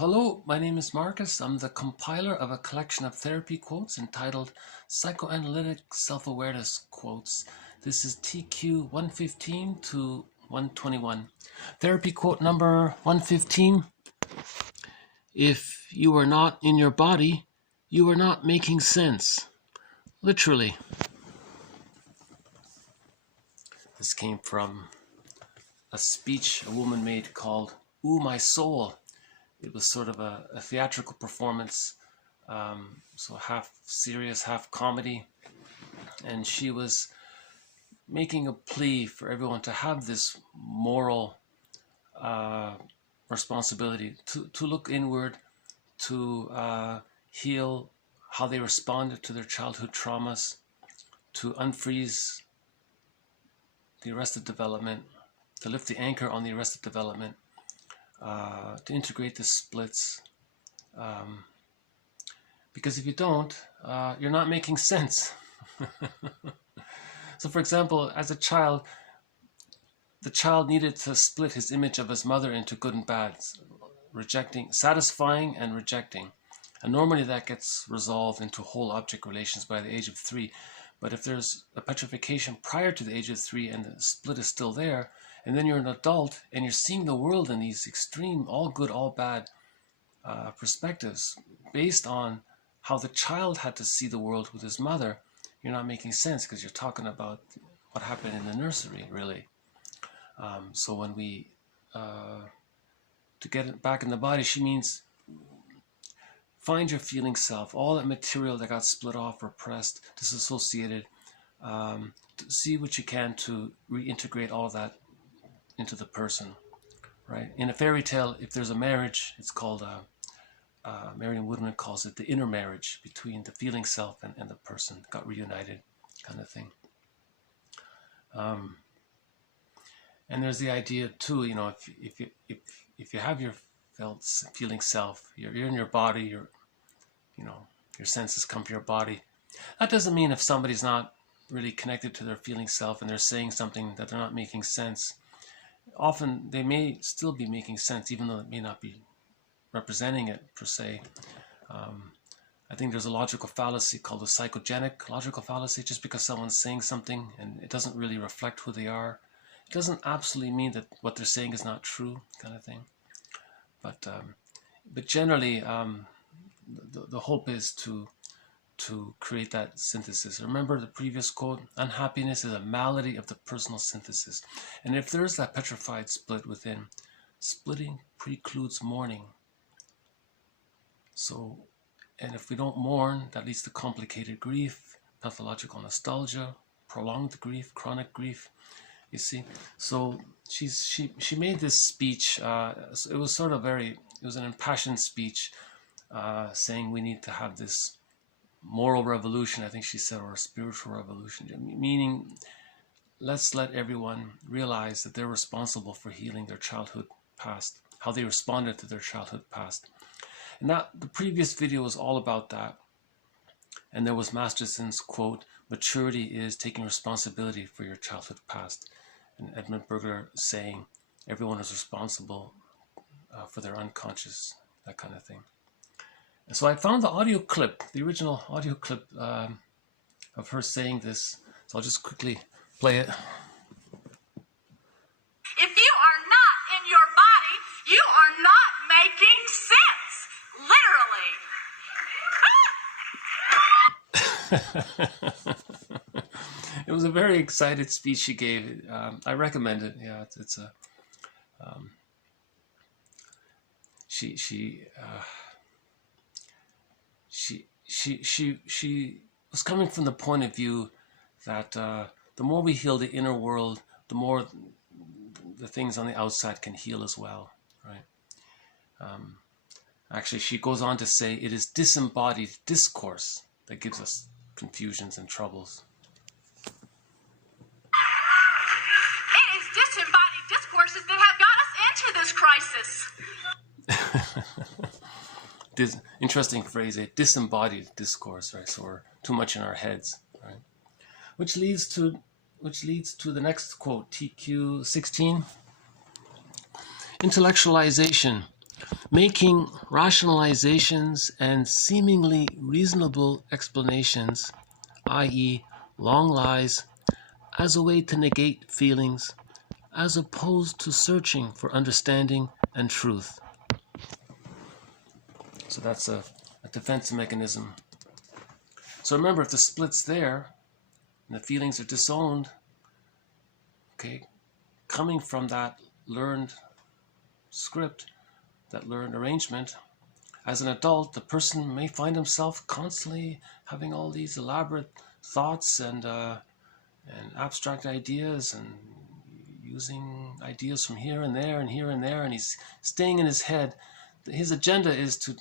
Hello, my name is Marcus. I'm the compiler of a collection of therapy quotes entitled Psychoanalytic Self-Awareness Quotes. This is TQ 115 to 121. Therapy quote number 115. If you are not in your body, you are not making sense. Literally. This came from a speech a woman made called Ooh, My Soul. It was sort of a theatrical performance, so half serious, half comedy. And she was making a plea for everyone to have this moral responsibility, to look inward, to heal how they responded to their childhood traumas, to unfreeze the arrested development, to lift the anchor on the arrested development, to integrate the splits, because if you don't, you're not making sense. So for example, as a child, the child needed to split his image of his mother into good and bad, rejecting, satisfying and rejecting. And normally that gets resolved into whole object relations by the age of 3. But if there's a petrification prior to the age of 3 and the split is still there, and then you're an adult and you're seeing the world in these extreme, all good, all bad perspectives based on how the child had to see the world with his mother, you're not making sense because you're talking about what happened in the nursery, really. So when we, to get it back in the body, she means find your feeling self, all that material that got split off, repressed, disassociated, see what you can to reintegrate all of that into the person, right? In a fairy tale, if there's a marriage, it's called, Marion Woodman calls it the inner marriage between the feeling self and the person got reunited, kind of thing. And there's the idea too, you know, if you have your feeling self, you're in your body, you know, your senses come from your body. That doesn't mean if somebody's not really connected to their feeling self and they're saying something that they're not making sense. Often they may still be making sense, even though it may not be representing it per se. I think there's a logical fallacy called the psychogenic logical fallacy. Just because someone's saying something and it doesn't really reflect who they are, it doesn't absolutely mean that what they're saying is not true, kind of thing. But generally, the hope is to create that synthesis. Remember the previous quote, unhappiness is a malady of the personal synthesis. And if there's that petrified split within, splitting precludes mourning. So, and if we don't mourn, that leads to complicated grief, pathological nostalgia, prolonged grief, chronic grief, you see. So she made this speech, it was sort of it was an impassioned speech, saying we need to have this moral revolution, I think she said, or a spiritual revolution, meaning let's let everyone realize that they're responsible for healing their childhood past, how they responded to their childhood past. And that the previous video was all about that. And there was Masterson's quote, maturity is taking responsibility for your childhood past. And Edmund Burger saying everyone is responsible for their unconscious, that kind of thing. And so I found the audio clip, the original audio clip of her saying this. So I'll just quickly play it. If you are not in your body, you are not making sense, literally. It was a very excited speech she gave. I recommend it. Yeah, it's a she was coming from the point of view that the more we heal the inner world, the more the things on the outside can heal as well, right? Actually, she goes on to say it is disembodied discourse that gives us confusions and troubles. It is disembodied discourses that have got us into this crisis. Interesting phrase, a disembodied discourse, right? So we're too much in our heads, right? Which leads to the next quote, TQ 16. Intellectualization. making rationalizations and seemingly reasonable explanations, i.e., long lies, as a way to negate feelings, as opposed to searching for understanding and truth. So that's a defense mechanism. So remember, if the split's there and the feelings are disowned, okay, coming from that learned script, that learned arrangement, as an adult, the person may find himself constantly having all these elaborate thoughts and abstract ideas and using ideas from here and there and here and there, and he's staying in his head. His agenda is to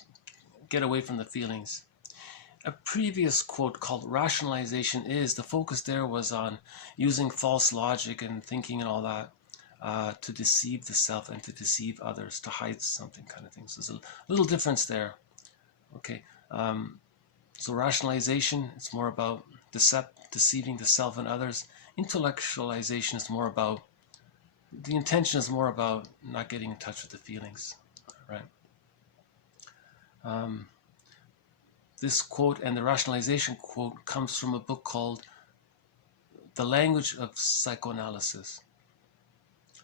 get away from the feelings. A previous quote called rationalization is, the focus there was on using false logic and thinking and all that to deceive the self and to deceive others, to hide something kind of thing. So there's a little difference there. Okay, so rationalization, it's more about deceiving the self and others. Intellectualization is more about, the intention is more about not getting in touch with the feelings, right? This quote and the rationalization quote comes from a book called The Language of Psychoanalysis.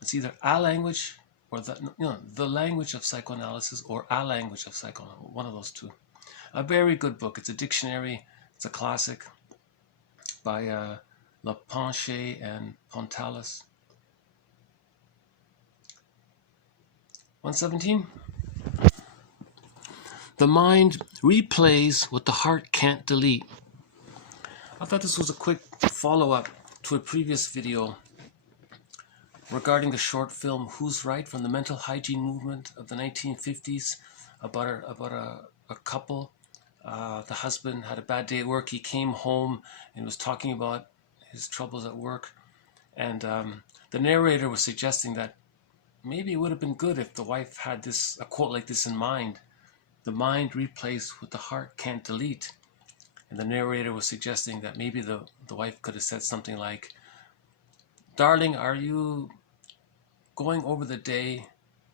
It's either a language or the language of psychoanalysis or a language of psychoanalysis, one of those two. A very good book. It's a dictionary. It's a classic by Laplanche and Pontalis. 117. The mind replays what the heart can't delete. I thought this was a quick follow-up to a previous video regarding the short film Who's Right from the mental hygiene movement of the 1950s about a couple. The husband had a bad day at work. He came home and was talking about his troubles at work. And the narrator was suggesting that maybe it would have been good if the wife had a quote like this in mind. The mind replays what the heart can't delete. And the narrator was suggesting that maybe the wife could have said something like, "Darling, are you going over the day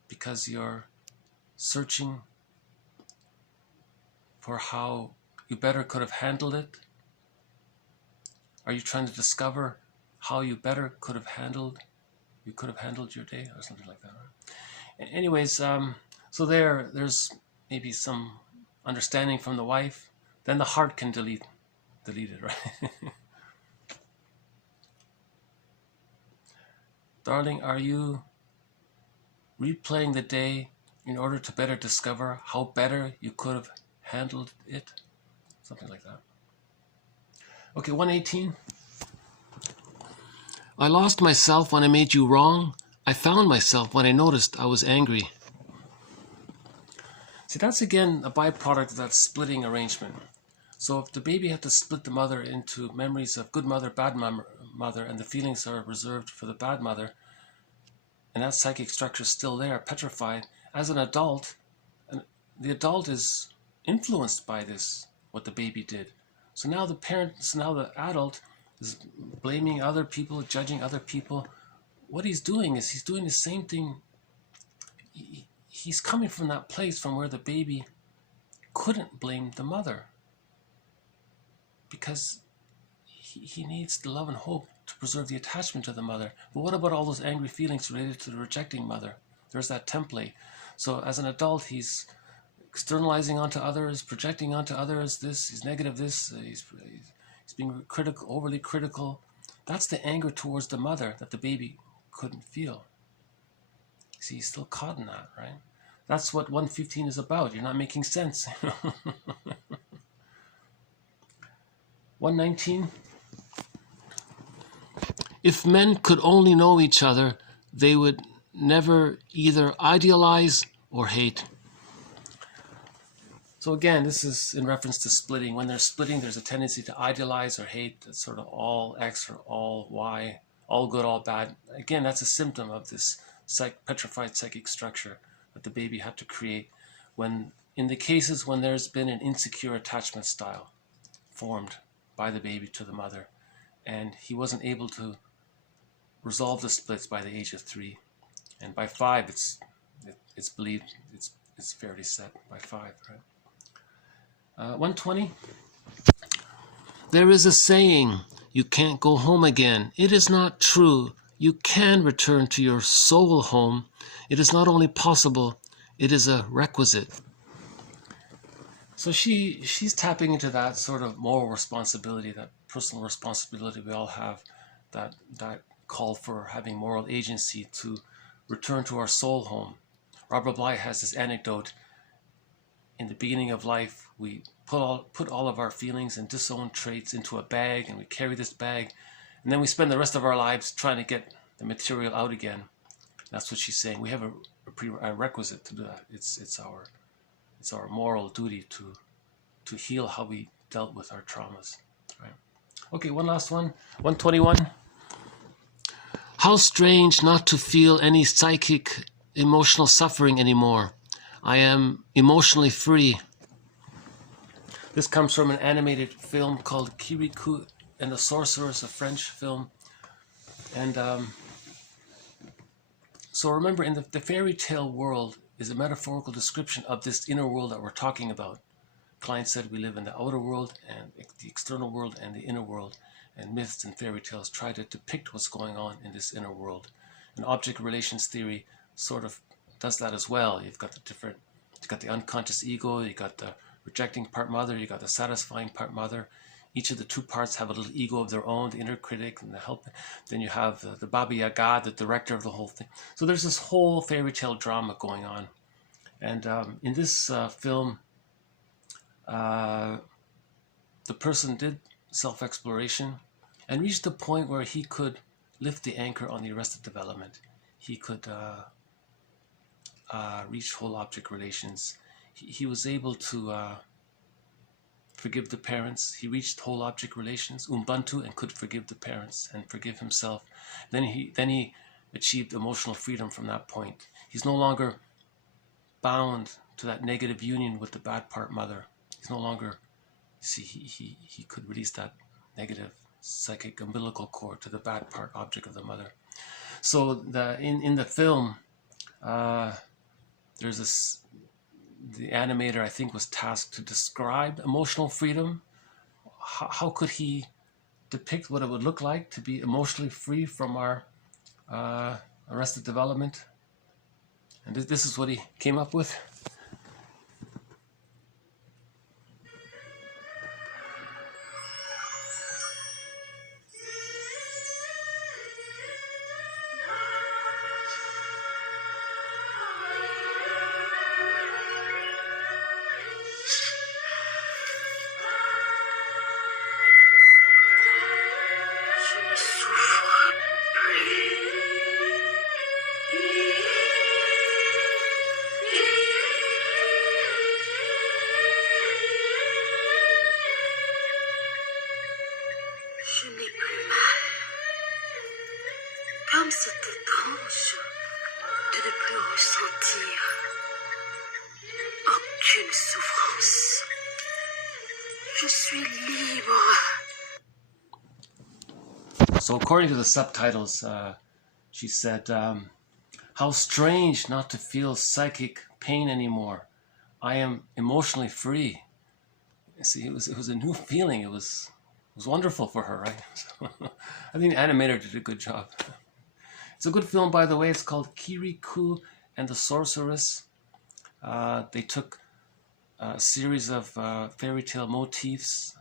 because you're searching for how you better could have handled it? Are you trying to discover how you better could have handled your day?" Or something like that. Right? Anyways, so there's maybe some understanding from the wife. Then the heart can delete it, right? Darling, are you replaying the day in order to better discover how better you could have handled it? Something like that. Okay, 118. I lost myself when I made you wrong. I found myself when I noticed I was angry. See, that's again a byproduct of that splitting arrangement. So if the baby had to split the mother into memories of good mother, bad mother, and the feelings are reserved for the bad mother, and that psychic structure is still there, petrified, as an adult, the adult is influenced by this, what the baby did. So now the adult is blaming other people, judging other people. What he's doing is he's doing the same thing. He's coming from that place from where the baby couldn't blame the mother, because he needs the love and hope to preserve the attachment to the mother. But what about all those angry feelings related to the rejecting mother? There's that template. So as an adult, he's externalizing onto others, projecting onto others this, he's negative this, he's being critical, overly critical. That's the anger towards the mother that the baby couldn't feel. See, he's still caught in that, right? That's what 115 is about. You're not making sense. 119. If men could only know each other, they would never either idealize or hate. So again, this is in reference to splitting. When they're splitting, there's a tendency to idealize or hate. It's sort of all X or all Y, all good, all bad. Again, that's a symptom of this petrified psychic structure that the baby had to create when, in the cases when there's been an insecure attachment style formed by the baby to the mother, and he wasn't able to resolve the splits by the age of 3, and by 5 it's believed it's it's fairly set by 5, right? 120. There is a saying, you can't go home again. It is not true. You can return to your soul home. It is not only possible, it is a requisite. So she's tapping into that sort of moral responsibility, that personal responsibility we all have, that call for having moral agency to return to our soul home. Robert Bly has this anecdote. In the beginning of life, we put all of our feelings and disowned traits into a bag, and we carry this bag, and then we spend the rest of our lives trying to get the material out again. That's what she's saying. We have a prerequisite to do that. It's our moral duty to heal how we dealt with our traumas. Right? Okay, one last one. 121. How strange not to feel any psychic emotional suffering anymore. I am emotionally free. This comes from an animated film called Kirikou and the Sorceress, a French film. And so remember, in the fairy tale world is a metaphorical description of this inner world that we're talking about. Klein said we live in the outer world and the external world and the inner world. And myths and fairy tales try to depict what's going on in this inner world. And object relations theory sort of does that as well. You've got the unconscious ego, you got the rejecting part mother, you got the satisfying part mother. Each of the two parts have a little ego of their own, the inner critic and the help. Then you have the Baba Yaga, the director of the whole thing. So there's this whole fairy tale drama going on. And in this film, the person did self-exploration and reached the point where he could lift the anchor on the arrested development. He could reach whole object relations. He was able to forgive the parents. He reached whole object relations, Ubuntu, and could forgive the parents and forgive himself. Then he achieved emotional freedom from that point. He's no longer bound to that negative union with the bad part mother. He's no longer, he could release that negative psychic umbilical cord to the bad part object of the mother. So in the film, there's this, the animator, I think, was tasked to describe emotional freedom. How could he depict what it would look like to be emotionally free from our arrested development? And this is what he came up with. So according to the subtitles, she said, how strange not to feel psychic pain anymore. I am emotionally free. See, it was a new feeling. It was wonderful for her, right? So, I think the animator did a good job. It's a good film, by the way. It's called Kirikou and the Sorceress. They took a series of fairy tale motifs,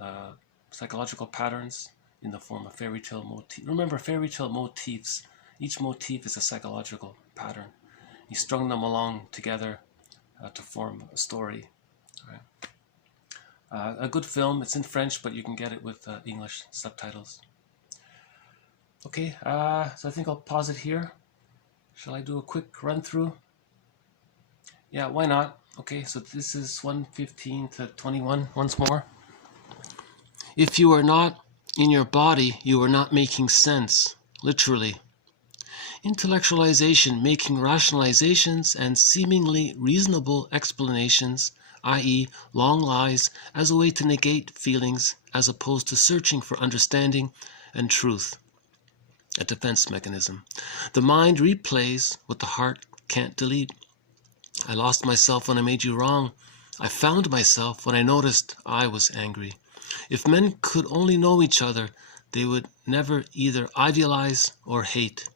psychological patterns, in the form of fairy tale motif. Remember, fairy tale motifs, each motif is a psychological pattern. He strung them along together to form a story. Right? A good film. It's in French, but you can get it with English subtitles. Okay, so I think I'll pause it here. Shall I do a quick run through? Yeah, why not? Okay, so this is 1:15 to 21 once more. If you are not in your body, you are not making sense, literally. Intellectualization, making rationalizations and seemingly reasonable explanations, i.e. long lies, as a way to negate feelings as opposed to searching for understanding and truth. A defense mechanism. The mind replays what the heart can't delete. I lost myself when I made you wrong. I found myself when I noticed I was angry. If men could only know each other, they would never either idealize or hate.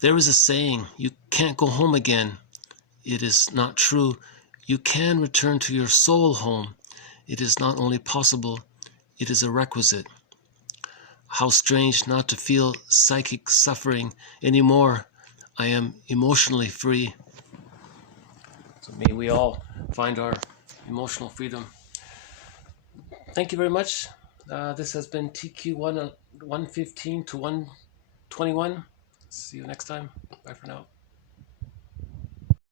There is a saying, you can't go home again. It is not true. You can return to your soul home. It is not only possible, it is a requisite. How strange not to feel psychic suffering anymore. I am emotionally free. So may we all find our emotional freedom. Thank you very much. This has been TQ 115 to 121. See you next time. Bye for now.